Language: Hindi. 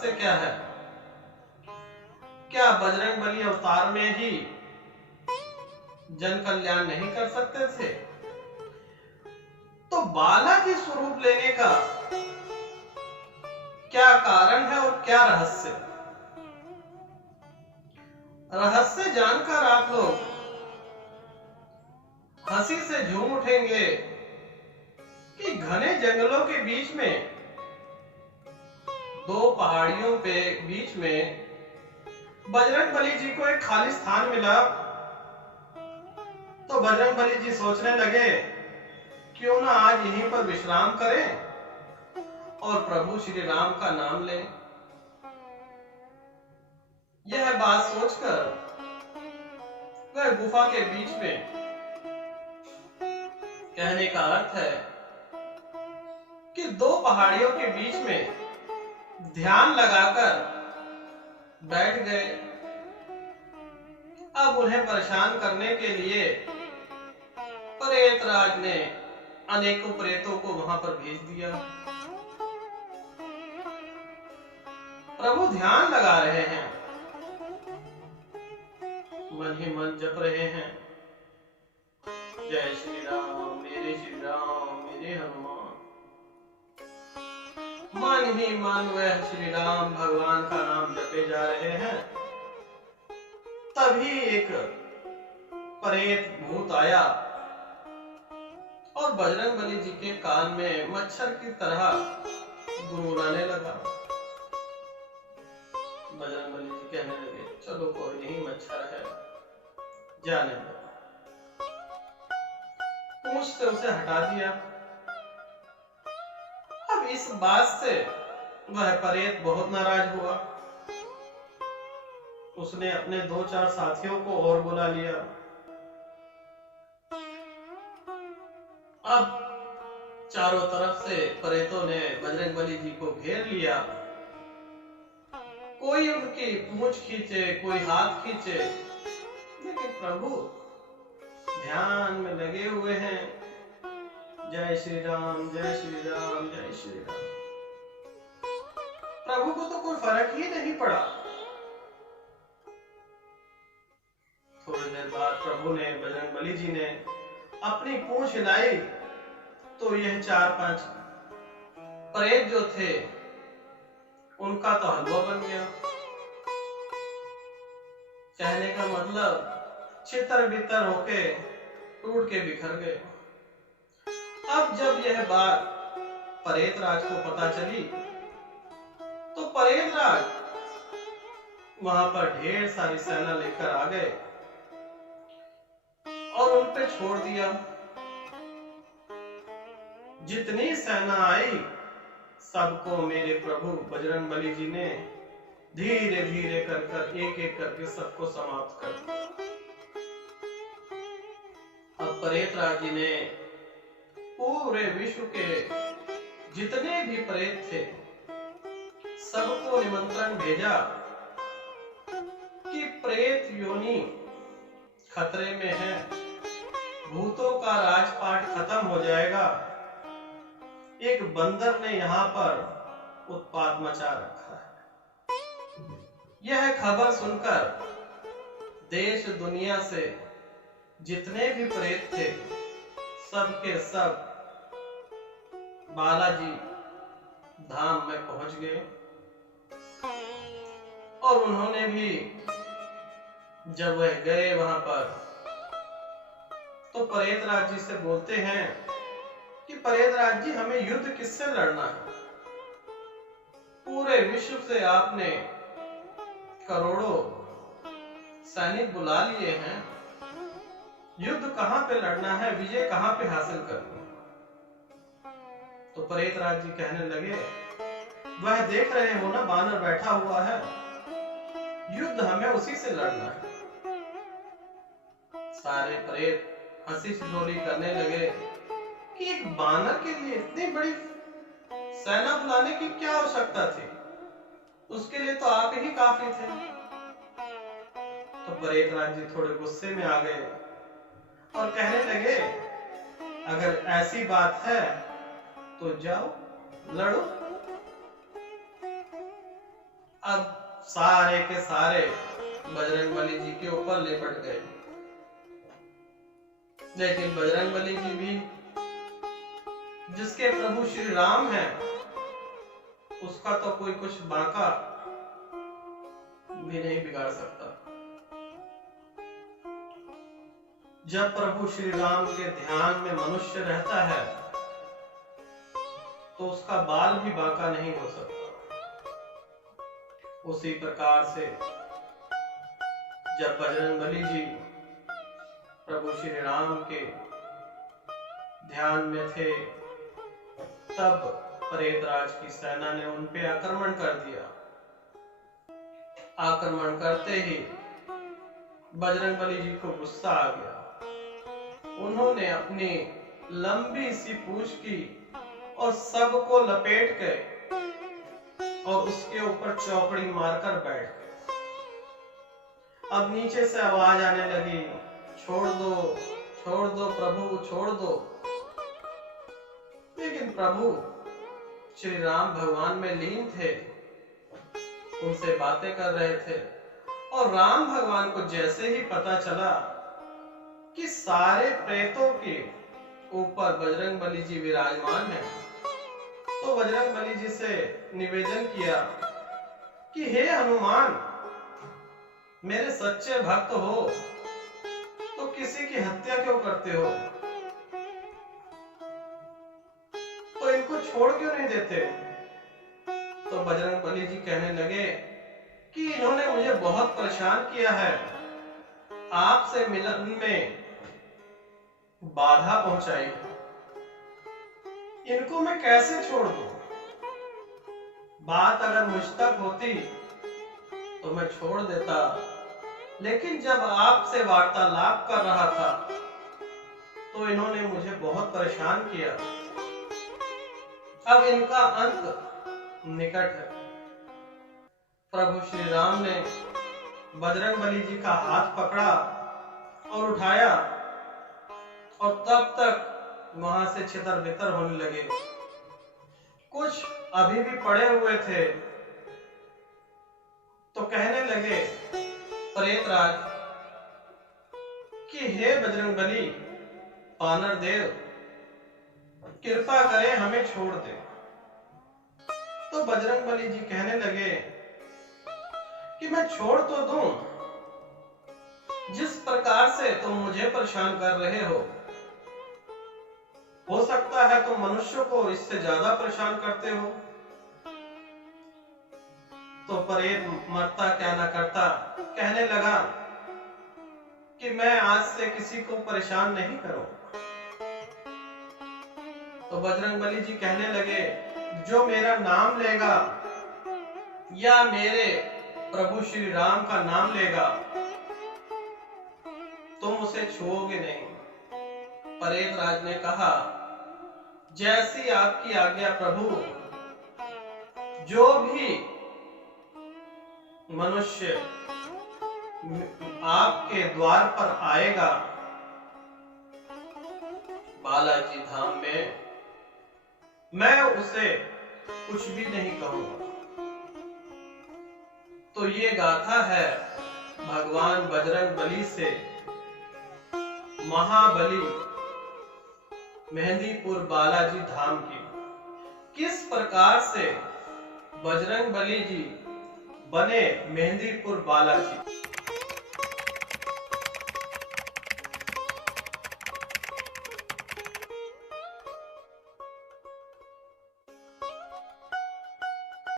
रहस्य क्या है? क्या बजरंगबली अवतार में ही जन कल्याण नहीं कर सकते थे? तो बालाजी स्वरूप लेने का क्या कारण है और क्या रहस्य? रहस्य जानकर आप लोग हंसी से झूम उठेंगे कि घने जंगलों के बीच में, दो पहाड़ियों पे बीच में बजरंगबली जी को एक खाली स्थान मिला। तो बजरंगबली जी सोचने लगे, क्यों ना आज यहीं पर विश्राम करें और प्रभु श्री राम का नाम लें। यह बात सोचकर वह गुफा के बीच में, कहने का अर्थ है कि दो पहाड़ियों के बीच में ध्यान लगाकर बैठ गए। अब उन्हें परेशान करने के लिए प्रेतराज ने अनेकों प्रेतों को वहां पर भेज दिया। प्रभु ध्यान लगा रहे हैं, मन ही मन जप रहे हैं, जय श्री राम मेरे हनुमान। मन ही मन वह श्री राम भगवान का नाम जपे जा रहे हैं। तभी एक प्रेत भूत आया और बजरंगबली जी के कान में मच्छर की तरह गुनगुनाने लगा। बजरंगबली जी कहने लगे, चलो कोई नहीं, मच्छर है, जाने दो। पूंछ से उसे हटा दिया। अब इस बात से वह प्रेत बहुत नाराज हुआ। उसने अपने दो चार साथियों को और बुला लिया। अब चारों तरफ से प्रेतों ने बजरंगबली जी को घेर लिया। कोई उनकी पूंछ खींचे, कोई हाथ खींचे, लेकिन प्रभु ध्यान में लगे हुए हैं, जय श्री राम जय श्री राम जय श्री राम। प्रभु को तो कोई फर्क ही नहीं पड़ा। थोड़ी देर बाद प्रभु ने, बजरंगबली जी ने अपनी पूंछ हिलाई तो यह चार पांच प्रेत जो थे उनका तो हलवा बन गया। कहने का मतलब छितर बितर होके टूट के बिखर गए। अब जब यह बात प्रेतराज को पता चली तो प्रेतराज वहां पर ढेर सारी सेना लेकर आ गए और उन पे छोड़ दिया। जितनी सेना आई सबको मेरे प्रभु बजरंगबली जी ने धीरे धीरे कर एक एक करके सबको समाप्त कर दिया। अब प्रेतराज जी ने पूरे विश्व के जितने भी प्रेत थे सबको निमंत्रण भेजा कि प्रेत योनि खतरे में है, भूतों का राजपाट खत्म हो जाएगा। एक बंदर ने यहाँ पर उत्पात मचा रखा है। यह खबर सुनकर देश दुनिया से जितने भी प्रेत थे सब के सब बालाजी धाम में पहुंच गए। और उन्होंने भी जब वह गए वहां पर तो प्रेतराज जी से बोलते हैं कि प्रेतराज जी, हमें युद्ध किससे लड़ना है? पूरे विश्व से आपने करोड़ों सैनिक बुला लिए हैं, युद्ध कहां पे लड़ना है, विजय कहां पे हासिल करनी है? तो प्रेतराज जी कहने लगे, वह देख रहे हो ना, बानर बैठा हुआ है, युद्ध हमें उसी से लड़ना है। सारे प्रेत हंसी ठिठोली करने लगे कि एक बानर के लिए इतनी बड़ी सेना बुलाने की क्या आवश्यकता थी, उसके लिए तो आप ही काफी थे। तो प्रेतराज जी थोड़े गुस्से में आ गए और कहने लगे, अगर ऐसी बात है तो जाओ लड़ो। अब सारे के सारे बजरंगबली जी के ऊपर लिपट गए। लेकिन बजरंगबली जी भी, जिसके प्रभु श्री राम हैं, उसका तो कोई कुछ बांका भी नहीं बिगाड़ सकता। जब प्रभु श्री राम के ध्यान में मनुष्य रहता है तो उसका बाल भी बांका नहीं हो सकता। उसी प्रकार से जब बजरंगबली जी प्रभु श्री राम के ध्यान में थे, तब प्रेतराज की सेना ने उन पे आक्रमण कर दिया। आक्रमण करते ही बजरंगबली जी को गुस्सा आ गया। उन्होंने अपनी लंबी सी पूंछ की और सबको लपेट के और उसके ऊपर चौकड़ी मारकर बैठ गए। अब नीचे से आवाज आने लगी, छोड़ दो प्रभु, छोड़ दो। लेकिन प्रभु श्री राम भगवान में लीन थे, उनसे बातें कर रहे थे। और राम भगवान को जैसे ही पता चला कि सारे प्रेतों के ऊपर बजरंगबली जी विराजमान हैं, तो बजरंगबली जी से निवेदन किया कि हे हनुमान, मेरे सच्चे भक्त हो तो किसी की हत्या क्यों करते हो? तो इनको छोड़ क्यों नहीं देते? तो बजरंगबली जी कहने लगे कि इन्होंने मुझे बहुत परेशान किया है, आपसे मिलन में बाधा पहुंचाई, इनको मैं कैसे छोड़ दूं? बात अगर मुझ तक होती तो मैं छोड़ देता, लेकिन जब आपसे वार्तालाप कर रहा था तो इन्होंने मुझे बहुत परेशान किया। अब इनका अंत निकट है। प्रभु श्री राम ने बजरंगबली जी का हाथ पकड़ा और उठाया, और तब तक वहां से छितर-बितर होने लगे। कुछ अभी भी पड़े हुए थे तो कहने लगे प्रेतराज कि हे बजरंगबली, वानर देव, कृपा करें हमें छोड़ दे। तो बजरंगबली जी कहने लगे कि मैं छोड़ तो दूं, जिस प्रकार से तुम मुझे परेशान कर रहे हो सकता है तुम मनुष्य को इससे ज्यादा परेशान करते हो। तो प्रेत मरता क्या ना करता कहने लगा कि मैं आज से किसी को परेशान नहीं करूं। तो बजरंगबली जी कहने लगे, जो मेरा नाम लेगा या मेरे प्रभु श्री राम का नाम लेगा, तुम उसे छुओगे नहीं। प्रेतराज ने कहा, जैसी आपकी आज्ञा प्रभु। जो भी मनुष्य आपके द्वार पर आएगा बालाजी धाम में, मैं उसे कुछ भी नहीं कहूंगा। तो ये गाथा है भगवान बजरंगबली से महाबली मेहंदीपुर बालाजी धाम की। किस प्रकार से बजरंगबली जी बने मेहंदीपुर बालाजी।